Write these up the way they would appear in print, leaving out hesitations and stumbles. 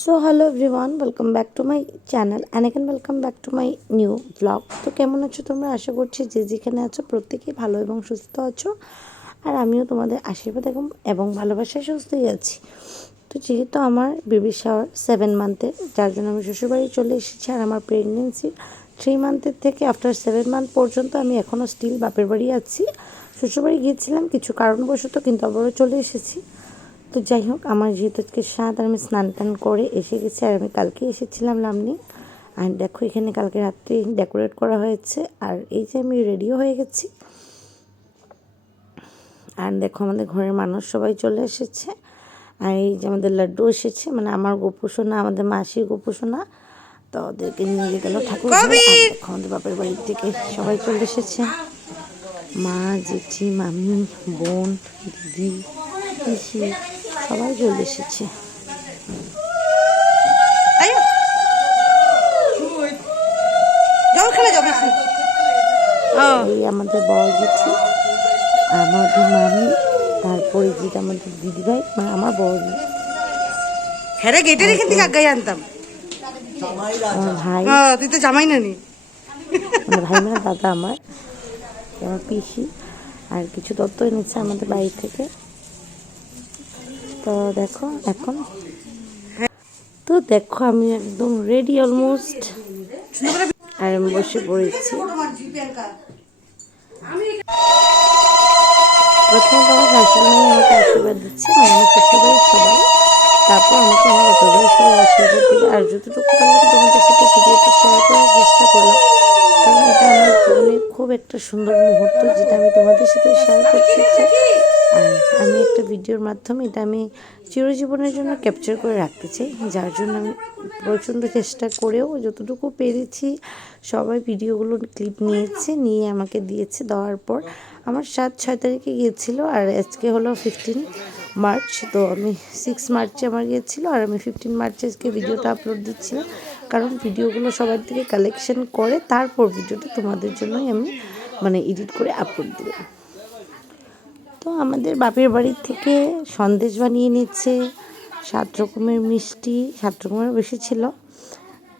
So hello everyone, welcome back to my channel and again welcome back to my new blog. তো কেমন আছো তোমরা? আশা করছি যে যেখানে আছো প্রত্যেকেই ভালো এবং সুস্থ আছো, আর আমিও তোমাদের আশীর্বাদ এবং ভালোবাসায় সুস্থই আছি। তো যেহেতু আমার বেবি শাওয়ার 7 মান্থের, যার জন্য আমি শ্বশুরবাড়ি চলে এসেছি, আর আমার প্রেগনেন্সি 3 মান্থের থেকে আফটার 7 মান্থ পর্যন্ত আমি এখনও স্টিল বাপের বাড়ি আছি। শ্বশুরবাড়ি গিয়েছিলাম কিছু কারণবশত, কিন্তু আবারও চলে এসেছি। তো যাই হোক, আমার যেহেতু আজকে সাত, আর আমি স্নান টান করে এসে গেছি, আর আমি কালকে এসেছিলাম লামনি। আর দেখো এখানে কালকে রাত্রে ডেকোরেট করা হয়েছে, আর এই যে আমি রেডিও হয়ে গেছি। আর দেখো আমাদের ঘরের মানুষ সবাই চলে এসেছে, আর এই যে আমাদের লাড্ডু এসেছে, মানে আমার গোপুসোনা, আমাদের মাসির গোপুসোনা। তো ওদেরকে নিয়ে গেল ঠাকুর ঘরে। আর দেখো আমাদের বাপের বাড়ি থেকে সবাই চলে এসেছে, মা, জেঠি, মামি, বোন, দিদি, পিসি, সবাই চলে এসেছে। এই আমাদের বড় জেঠি, আমাদের মামি, তারপরে যেটা আমাদের দিদিভাই, মানে আমার বড় হ্যাঁ গেটের এখান থেকে আগাই আনতাম। ভাই, তুই তো জামাই না নি, মানে ভাই মানে দাদা আমার পিসি, আর কিছু তত্ত্ব এনেছে আমাদের বাড়ি থেকে। তো দেখো এখন, তো দেখো আমি একদম রেডি অলমোস্ট, আর আমি বসে পড়েছি। প্রথমে তো আমার শাশুড়ি মাই আমাকে আশীর্বাদ দিচ্ছে, মানে আমার শ্বশুরবাড়ির সবাই, তারপর আমাকে আমার বাপের বাড়ির সবাই আশীর্বাদ দিবে। আর যতটুকু পারলাম তোমাদের সাথে ভিডিওটা শেয়ার করার চেষ্টা করলাম, কারণ এটা আমার জীবনের খুব একটা সুন্দর মুহূর্ত, যেটা আমি তোমাদের সাথে শেয়ার করতে চাই। আর আমি একটা ভিডিওর মাধ্যমে এটা আমি চিরজীবনের জন্য ক্যাপচার করে রাখতে চাই, যার জন্য আমি প্রচণ্ড চেষ্টা করেও যতটুকু পেরেছি, সবাই ভিডিওগুলো ক্লিপ নিয়েছে, নিয়ে আমাকে দিয়েছে। দেওয়ার পর আমার 6 তারিখে গিয়েছিলো, আর আজকে হলো 15 মার্চ। তো আমি 6 মার্চে আমার গিয়েছিলো, আর আমি 15 মার্চে আজকে ভিডিওটা আপলোড দিচ্ছিলাম, কারণ ভিডিওগুলো সবার থেকে কালেকশন করে তারপর ভিডিওটা তোমাদের জন্যই আমি মানে এডিট করে আপলোড দিলাম। তো আমাদের বাপের বাড়ির থেকে সন্দেশ বানিয়ে নিচ্ছে, 7 রকমের মিষ্টি, 7 রকমের বেশি ছিল।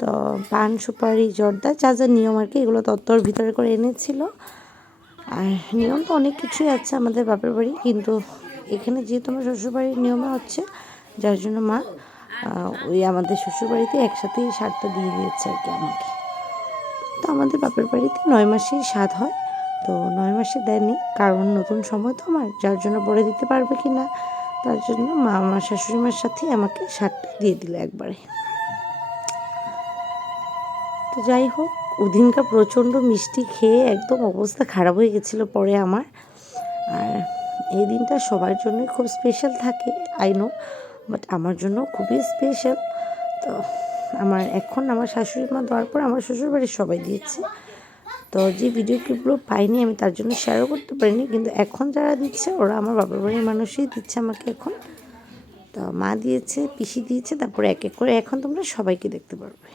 তো পান, সুপারি, জর্দা, যা যা নিয়ম আর কি, এগুলো তত্ত্বর ভিতরে করে এনেছিল। আর নিয়ম তো অনেক কিছুই আছে আমাদের বাপের বাড়ি, কিন্তু এখানে যেহেতু আমার শ্বশুরবাড়ির নিয়মে হচ্ছে, যার জন্য মা ওই আমাদের শ্বশুরবাড়িতে একসাথেই সারটা দিয়ে দিয়েছে আর কি আমাকে। তো আমাদের বাপের বাড়িতে 9 মাসেই স্বাদ হয়, তো 9 মাসে দেয়নি, কারণ নতুন সময় তো আমার, যার জন্য পরে দিতে পারবে কি না, তার জন্য মা আমার শাশুড়ি মার সাথে আমাকে স্বাদটা দিয়ে দিল একবারে। তো যাই হোক, ওদিনকার প্রচণ্ড মিষ্টি খেয়ে একদম অবস্থা খারাপ হয়ে গেছিলো পরে আমার। আর এই দিনটা সবার জন্যই খুব স্পেশাল থাকে, আই নো, বাট আমার জন্য খুবই স্পেশাল। তো আমার শাশুড়ি মা দেওয়ার পর আমার শ্বশুরবাড়ির সবাই দিয়েছে। তো যে ভিডিও ক্লিপগুলো পাইনি আমি, তার জন্য শেয়ারও করতে পারিনি, কিন্তু এখন যারা দিচ্ছে ওরা আমার বাবার বাড়ির মানুষই দিচ্ছে আমাকে এখন। তো মা দিয়েছে, পিসি দিয়েছে, তারপরে এক এক করে এখন তোমরা সবাইকে দেখতে পারবে।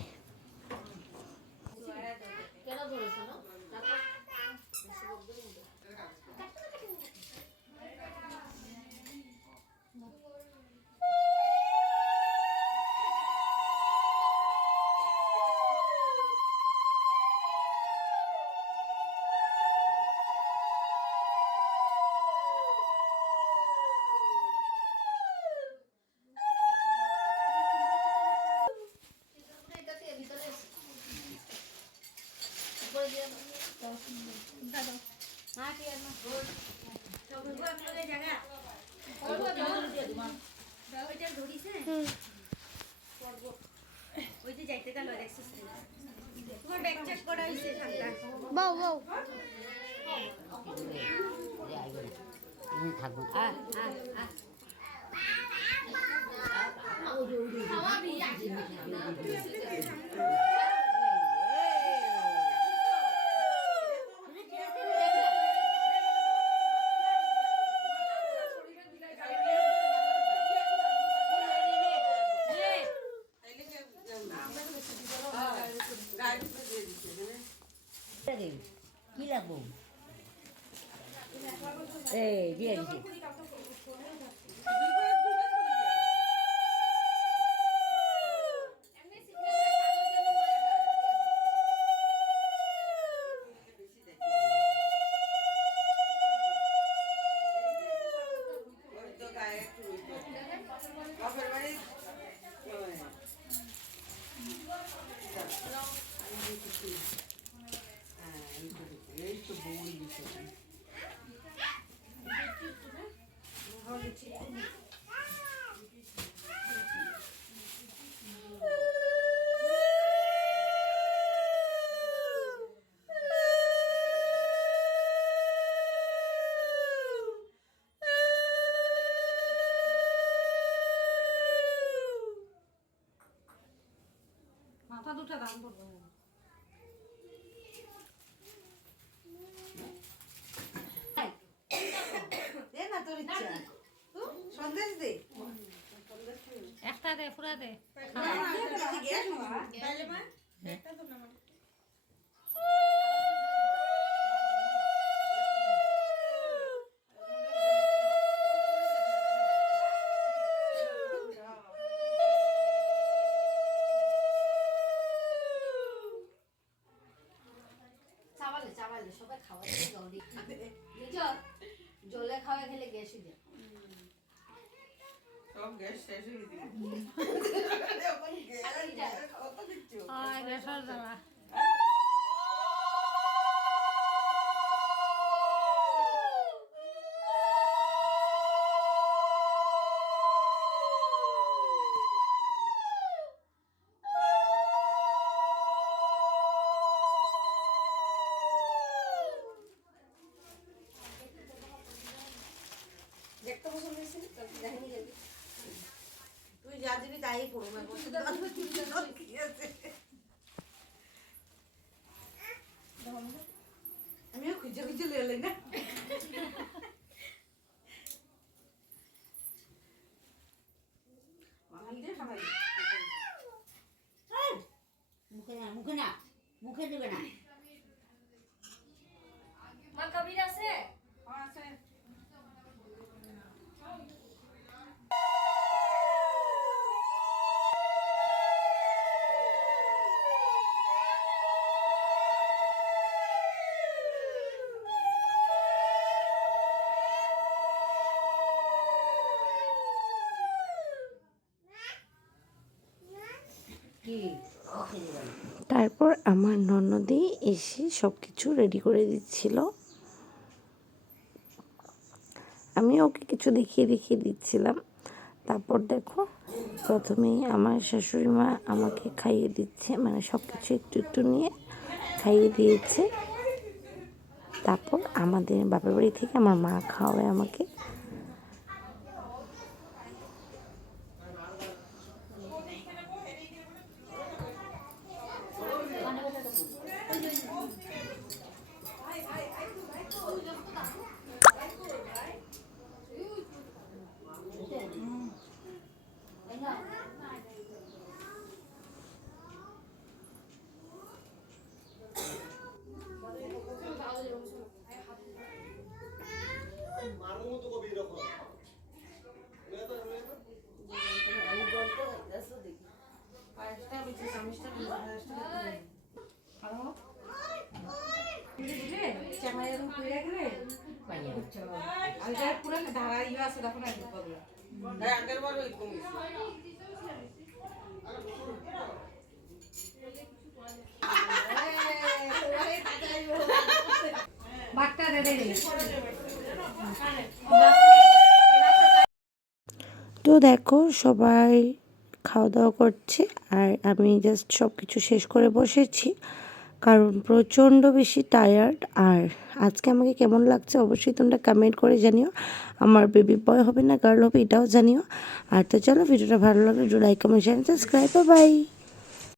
কি লাগবো এই দিয়ে দিছি দে না তোর ইচ্ছা সন্দেশ দে একটা দে পুরা দে চাবালে চাবালে সবাই খাওয়া জলদি জলে খাওয়া খেলে গ্যাস হয়ে যায় সব গ্যাস শেষ হয়ে দিল হয় গ্যাসের জ্বালা তুই যা দিবি তাই পড়বে কি আছে আমিও খুঁজে খুঁজে লেলে না মুখে না মুখে না মুখে দেবে না মা কবির আছে কি মুখে দেবে না তারপর আমার ননদি এসে সব কিছু রেডি করে দিচ্ছিল। আমি ওকে কিছু দেখিয়ে দেখিয়ে দিচ্ছিলাম। তারপর দেখো প্রথমেই আমার শাশুড়ি মা আমাকে খাইয়ে দিচ্ছে, মানে সব কিছু একটু একটু নিয়ে খাইয়ে দিয়েছে। তারপর আমাদের বাপের বাড়ি থেকে আমার মা খাওয়ায় আমাকে। আগের বার ওই কমিস বাটটা দে দে তো দেখো সবাই খাওয়া দাওয়া করছে আর আমি জাস্ট সব কিছু শেষ করে বসেছি, কারণ প্রচণ্ড বেশি টায়ার্ড। আর আজকে আমাকে কেমন লাগছে অবশ্যই তোমরা কমেন্ট করে জানিও। আমার বেবি বয় হবে না গার্ল হবে এটাও জানিও। আর তো চলো, ভিডিওটা ভালো লাগলে like comment share subscribe, by.